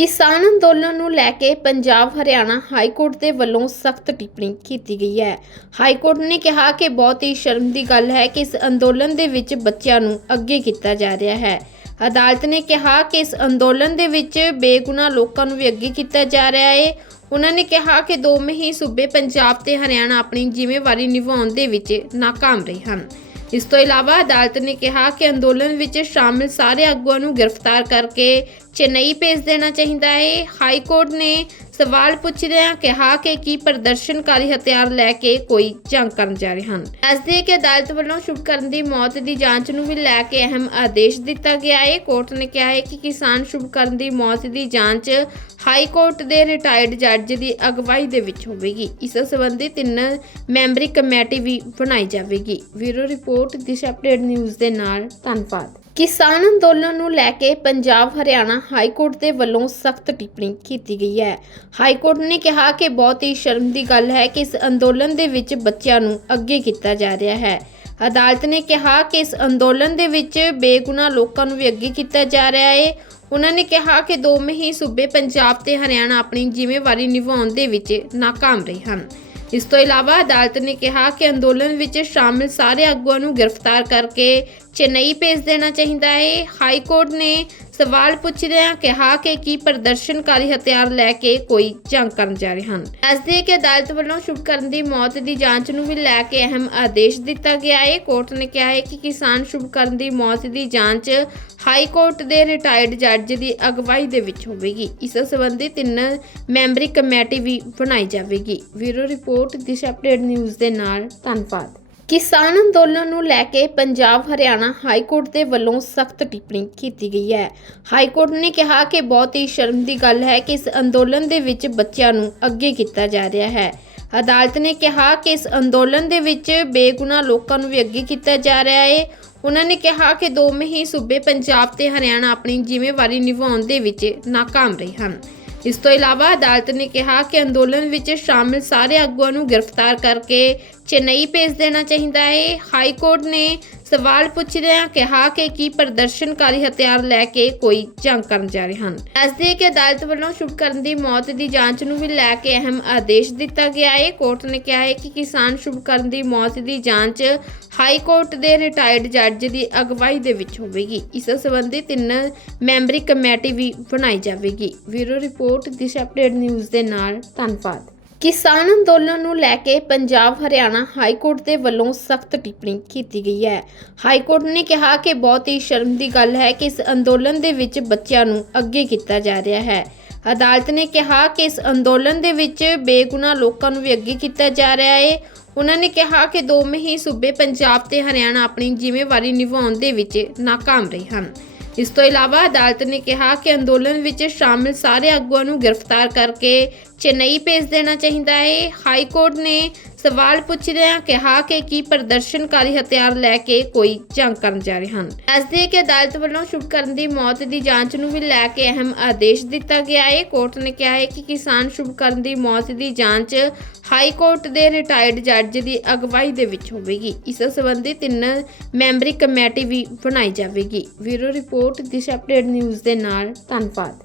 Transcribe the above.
ਕਿਸਾਨ ਅੰਦੋਲਨ ਨੂੰ ਲੈ ਕੇ ਪੰਜਾਬ, ਹਰਿਆਣਾ ਹਾਈ ਕੋਰਟ ਦੇ ਵੱਲੋਂ ਸਖਤ ਟਿੱਪਣੀ ਕੀਤੀ ਗਈ ਹੈ। ਹਾਈ ਕੋਰਟ ਨੇ ਕਿਹਾ ਕਿ ਬਹੁਤ ਹੀ ਸ਼ਰਮ ਦੀ ਗੱਲ ਹੈ ਕਿ ਇਸ ਅੰਦੋਲਨ ਦੇ ਵਿੱਚ ਬੱਚਿਆਂ ਨੂੰ ਅੱਗੇ ਕੀਤਾ ਜਾ ਰਿਹਾ ਹੈ। ਅਦਾਲਤ ਨੇ ਕਿਹਾ ਕਿ ਇਸ ਅੰਦੋਲਨ ਦੇ ਵਿੱਚ ਬੇਗੁਨਾਹ ਲੋਕਾਂ ਨੂੰ ਵੀ ਅੱਗੇ ਕੀਤਾ ਜਾ ਰਿਹਾ ਹੈ ਉਹਨਾਂ ਨੇ ਕਿਹਾ ਕਿ ਦੋਵੇਂ ਹੀ ਸੂਬੇ ਪੰਜਾਬ ਤੇ ਹਰਿਆਣਾ ਆਪਣੀ ਜ਼ਿੰਮੇਵਾਰੀ ਨਿਭਾਉਣ ਦੇ ਵਿੱਚ ਨਾਕਾਮ ਰਹੇ ਹਨ। ਇਸ ਤੋਂ ਇਲਾਵਾ ਅਦਾਲਤ ਨੇ ਕਿਹਾ ਕਿ ਅੰਦੋਲਨ ਵਿੱਚ ਸ਼ਾਮਿਲ ਸਾਰੇ ਆਗੂਆਂ ਨੂੰ ਗ੍ਰਿਫਤਾਰ ਕਰਕੇ ਚੇਨਈ ਭੇਜ ਦੇਣਾ ਚਾਹੀਦਾ ਹੈ। ਹਾਈ ਕੋਰਟ ਨੇ ਸਵਾਲ ਪੁੱਛਦਿਆਂ ਕਿਹਾ ਕਿ ਕੀ ਪ੍ਰਦਰਸ਼ਨਕਾਰੀ ਹਥਿਆਰ ਲੈ ਕੇ ਕੋਈ ਜੰਗ ਕਰਨ ਜਾ ਰਹੇ ਹਨ। ਦੱਸਦੇ ਕਿ ਅਦਾਲਤ ਵੱਲੋਂ ਸ਼ੁਭਕਰਨ ਦੀ ਮੌਤ ਦੀ ਜਾਂਚ ਨੂੰ ਵੀ ਲੈ ਕੇ ਅਹਿਮ ਆਦੇਸ਼ ਦਿੱਤਾ ਗਿਆ ਹੈ। ਕੋਰਟ ਨੇ ਕਿਹਾ ਹੈ ਕਿ ਕਿਸਾਨ ਸ਼ੁਭਕਰਨ ਦੀ ਮੌਤ ਦੀ ਜਾਂਚ ਹਾਈ ਕੋਰਟ ਦੇ ਰਿਟਾਇਰਡ ਜੱਜ ਦੀ ਅਗਵਾਈ ਦੇ ਵਿੱਚ ਹੋਵੇਗੀ। ਇਸ ਸੰਬੰਧੀ ਤਿੰਨ ਮੈਂਬਰੀ ਕਮੇਟੀ ਵੀ ਬਣਾਈ ਜਾਵੇਗੀ। ਵੀਰੋ ਰਿਪੋਰਟ, ਦਿਸ਼ਾ ਅਪਡੇਟ ਨਿਊਜ਼ ਦੇ ਨਾਲ, ਧੰਨਵਾਦ। ਕਿਸਾਨ ਅੰਦੋਲਨ ਨੂੰ ਲੈ ਕੇ ਪੰਜਾਬ, ਹਰਿਆਣਾ ਹਾਈ ਕੋਰਟ ਦੇ ਵੱਲੋਂ ਸਖਤ ਟਿੱਪਣੀ ਕੀਤੀ ਗਈ ਹੈ। ਹਾਈ ਕੋਰਟ ਨੇ ਕਿਹਾ ਕਿ ਬਹੁਤ ਹੀ ਸ਼ਰਮ ਦੀ ਗੱਲ ਹੈ ਕਿ ਇਸ ਅੰਦੋਲਨ ਦੇ ਵਿੱਚ ਬੱਚਿਆਂ ਨੂੰ ਅੱਗੇ ਕੀਤਾ ਜਾ ਰਿਹਾ ਹੈ। ਅਦਾਲਤ ਨੇ ਕਿਹਾ ਕਿ ਇਸ ਅੰਦੋਲਨ ਦੇ ਵਿੱਚ ਬੇਗੁਨਾਹ ਲੋਕਾਂ ਨੂੰ ਵੀ ਅੱਗੇ ਕੀਤਾ ਜਾ ਰਿਹਾ ਹੈ ਉਹਨਾਂ ਨੇ ਕਿਹਾ ਕਿ ਦੋਵੇਂ ਹੀ ਸੂਬੇ ਪੰਜਾਬ ਤੇ ਹਰਿਆਣਾ ਆਪਣੀ ਜ਼ਿੰਮੇਵਾਰੀ ਨਿਭਾਉਣ ਦੇ ਵਿੱਚ ਨਾਕਾਮ ਰਹੇ ਹਨ। ਇਸ ਤੋਂ ਇਲਾਵਾ ਅਦਾਲਤ ਨੇ ਕਿਹਾ ਕਿ ਅੰਦੋਲਨ ਵਿੱਚ ਸ਼ਾਮਿਲ ਸਾਰੇ ਆਗੂਆਂ ਨੂੰ ਗ੍ਰਿਫਤਾਰ ਕਰਕੇ ਚੇਨਈ ਭੇਜ ਦੇਣਾ ਚਾਹੀਦਾ ਹੈ। ਹਾਈ ਕੋਰਟ ਨੇ ਸਵਾਲ ਪੁੱਛਦਿਆਂ ਕਿਹਾ ਕਿ ਕੀ ਪ੍ਰਦਰਸ਼ਨਕਾਰੀ ਹਥਿਆਰ ਲੈ ਕੇ ਕੋਈ ਜੰਗ ਕਰਨ ਜਾ ਰਹੇ ਹਨ। ਦੱਸਦੇ ਕਿ ਅਦਾਲਤ ਵੱਲੋਂ ਸ਼ੁਭਕਰਨ ਦੀ ਮੌਤ ਦੀ ਜਾਂਚ ਨੂੰ ਵੀ ਲੈ ਕੇ ਅਹਿਮ ਆਦੇਸ਼ ਦਿੱਤਾ ਗਿਆ ਹੈ। ਕੋਰਟ ਨੇ ਕਿਹਾ ਹੈ ਕਿ ਕਿਸਾਨ ਸ਼ੁਭਕਰਨ ਦੀ ਮੌਤ ਦੀ ਜਾਂਚ ਹਾਈ ਕੋਰਟ ਦੇ ਰਿਟਾਇਰਡ ਜੱਜ ਦੀ ਅਗਵਾਈ ਦੇ ਵਿੱਚ ਹੋਵੇਗੀ। ਇਸ ਸੰਬੰਧੀ ਤਿੰਨ ਮੈਂਬਰੀ ਕਮੇਟੀ ਵੀ ਬਣਾਈ ਜਾਵੇਗੀ। ਵੀਰੋ ਰਿਪੋਰਟ, ਦਿਸ਼ਾ ਅਪਡੇਟ ਨਿਊਜ਼ ਦੇ ਨਾਲ, ਧੰਨਵਾਦ। ਕਿਸਾਨ ਅੰਦੋਲਨ ਨੂੰ ਲੈ ਕੇ ਪੰਜਾਬ, ਹਰਿਆਣਾ ਹਾਈ ਕੋਰਟ ਦੇ ਵੱਲੋਂ ਸਖਤ ਟਿੱਪਣੀ ਕੀਤੀ ਗਈ ਹੈ। ਹਾਈ ਕੋਰਟ ਨੇ ਕਿਹਾ ਕਿ ਬਹੁਤ ਹੀ ਸ਼ਰਮ ਦੀ ਗੱਲ ਹੈ ਕਿ ਇਸ ਅੰਦੋਲਨ ਦੇ ਵਿੱਚ ਬੱਚਿਆਂ ਨੂੰ ਅੱਗੇ ਕੀਤਾ ਜਾ ਰਿਹਾ ਹੈ। ਅਦਾਲਤ ਨੇ ਕਿਹਾ ਕਿ ਇਸ ਅੰਦੋਲਨ ਦੇ ਵਿੱਚ ਬੇਗੁਨਾਹ ਲੋਕਾਂ ਨੂੰ ਵੀ ਅੱਗੇ ਕੀਤਾ ਜਾ ਰਿਹਾ ਹੈ ਉਹਨਾਂ ਨੇ ਕਿਹਾ ਕਿ ਦੋਵੇਂ ਹੀ ਸੂਬੇ ਪੰਜਾਬ ਤੇ ਹਰਿਆਣਾ ਆਪਣੀ ਜ਼ਿੰਮੇਵਾਰੀ ਨਿਭਾਉਣ ਦੇ ਵਿੱਚ ਨਾਕਾਮ ਰਹੇ ਹਨ। ਇਸ ਤੋਂ ਇਲਾਵਾ ਅਦਾਲਤ ਨੇ ਕਿਹਾ ਕਿ ਅੰਦੋਲਨ ਵਿੱਚ ਸ਼ਾਮਿਲ ਸਾਰੇ ਆਗੂਆਂ ਨੂੰ ਗ੍ਰਿਫਤਾਰ ਕਰਕੇ ਚੇਨਈ ਭੇਜ ਦੇਣਾ ਚਾਹੀਦਾ ਹੈ। ਹਾਈ ਕੋਰਟ ਨੇ ਸਵਾਲ ਪੁੱਛਦਿਆਂ ਕਿਹਾ ਕਿ ਕੀ ਪ੍ਰਦਰਸ਼ਨਕਾਰੀ ਹਥਿਆਰ ਲੈ ਕੇ ਕੋਈ ਜੰਗ ਕਰਨ ਜਾ ਰਹੇ ਹਨ। ਦੱਸਦੇ ਕਿ ਅਦਾਲਤ ਵੱਲੋਂ ਸ਼ੁਭਕਰਨ ਦੀ ਮੌਤ ਦੀ ਜਾਂਚ ਨੂੰ ਵੀ ਲੈ ਕੇ ਅਹਿਮ ਆਦੇਸ਼ ਦਿੱਤਾ ਗਿਆ ਹੈ। ਕੋਰਟ ਨੇ ਕਿਹਾ ਹੈ ਕਿ ਕਿਸਾਨ ਸ਼ੁਭ ਕਰਨ ਦੀ ਮੌਤ ਦੀ ਜਾਂਚ ਹਾਈ ਕੋਰਟ ਦੇ ਰਿਟਾਇਰਡ ਜੱਜ ਦੀ ਅਗਵਾਈ ਦੇ ਵਿੱਚ ਹੋਵੇਗੀ। ਇਸ ਸੰਬੰਧੀ ਤਿੰਨ ਮੈਂਬਰੀ ਕਮੇਟੀ ਵੀ ਬਣਾਈ ਜਾਵੇਗੀ। ਵੀਰੋ ਰਿਪੋਰਟ, ਦਿਸ਼ਾ ਅਪਡੇਟ ਨਿਊਜ਼ ਦੇ ਨਾਲ, ਧੰਨਵਾਦ। ਕਿਸਾਨ ਅੰਦੋਲਨ ਨੂੰ ਲੈ ਕੇ ਪੰਜਾਬ, ਹਰਿਆਣਾ ਹਾਈ ਕੋਰਟ ਦੇ ਵੱਲੋਂ ਸਖਤ ਟਿੱਪਣੀ ਕੀਤੀ ਗਈ ਹੈ। ਹਾਈ ਕੋਰਟ ਨੇ ਕਿਹਾ ਕਿ ਬਹੁਤ ਹੀ ਸ਼ਰਮ ਦੀ ਗੱਲ ਹੈ ਕਿ ਇਸ ਅੰਦੋਲਨ ਦੇ ਵਿੱਚ ਬੱਚਿਆਂ ਨੂੰ ਅੱਗੇ ਕੀਤਾ ਜਾ ਰਿਹਾ ਹੈ। ਅਦਾਲਤ ਨੇ ਕਿਹਾ ਕਿ ਇਸ ਅੰਦੋਲਨ ਦੇ ਵਿੱਚ ਬੇਗੁਨਾਹ ਲੋਕਾਂ ਨੂੰ ਵੀ ਅੱਗੇ ਕੀਤਾ ਜਾ ਰਿਹਾ ਹੈ ਉਹਨਾਂ ਨੇ ਕਿਹਾ ਕਿ ਦੋਵੇਂ ਹੀ ਸੂਬੇ ਪੰਜਾਬ ਤੇ ਹਰਿਆਣਾ ਆਪਣੀ ਜ਼ਿੰਮੇਵਾਰੀ ਨਿਭਾਉਣ ਦੇ ਵਿੱਚ ਨਾਕਾਮ ਰਹੇ ਹਨ। ਇਸ ਤੋਂ ਇਲਾਵਾ ਅਦਾਲਤ ਨੇ ਕਿਹਾ ਕਿ ਅੰਦੋਲਨ ਵਿੱਚ ਸ਼ਾਮਿਲ ਸਾਰੇ ਆਗੂਆਂ ਨੂੰ ਗ੍ਰਿਫਤਾਰ ਕਰਕੇ ਚੇਨਈ ਭੇਜ ਦੇਣਾ ਚਾਹੀਦਾ ਹੈ। ਹਾਈ ਕੋਰਟ ਨੇ ਸਵਾਲ ਪੁੱਛਦਿਆਂ ਕਿਹਾ ਕਿ ਕੀ ਪ੍ਰਦਰਸ਼ਨਕਾਰੀ ਹਥਿਆਰ ਲੈ ਕੇ ਕੋਈ ਜੰਗ ਕਰਨ ਜਾ ਰਹੇ ਹਨ। ਦੱਸਦੇ ਕਿ ਅਦਾਲਤ ਵੱਲੋਂ ਸ਼ੁਭਕਰਨ ਦੀ ਮੌਤ ਦੀ ਜਾਂਚ ਨੂੰ ਵੀ ਲੈ ਕੇ ਅਹਿਮ ਆਦੇਸ਼ ਦਿੱਤਾ ਗਿਆ ਹੈ। ਕੋਰਟ ਨੇ ਕਿਹਾ ਹੈ ਕਿ ਕਿਸਾਨ ਸ਼ੁਭਕਰਨ ਦੀ ਮੌਤ ਦੀ ਜਾਂਚ ਹਾਈ ਕੋਰਟ ਦੇ ਰਿਟਾਇਰਡ ਜੱਜ ਦੀ ਅਗਵਾਈ ਦੇ ਵਿੱਚ ਹੋਵੇਗੀ। ਇਸ ਸੰਬੰਧੀ ਤਿੰਨ ਮੈਂਬਰੀ ਕਮੇਟੀ ਵੀ ਬਣਾਈ ਜਾਵੇਗੀ। ਵੀਰੋ ਰਿਪੋਰਟ, ਦਿਸ਼ਾ ਅਪਡੇਟ ਨਿਊਜ਼ ਦੇ ਨਾਲ ਧੰਨਵਾਦ।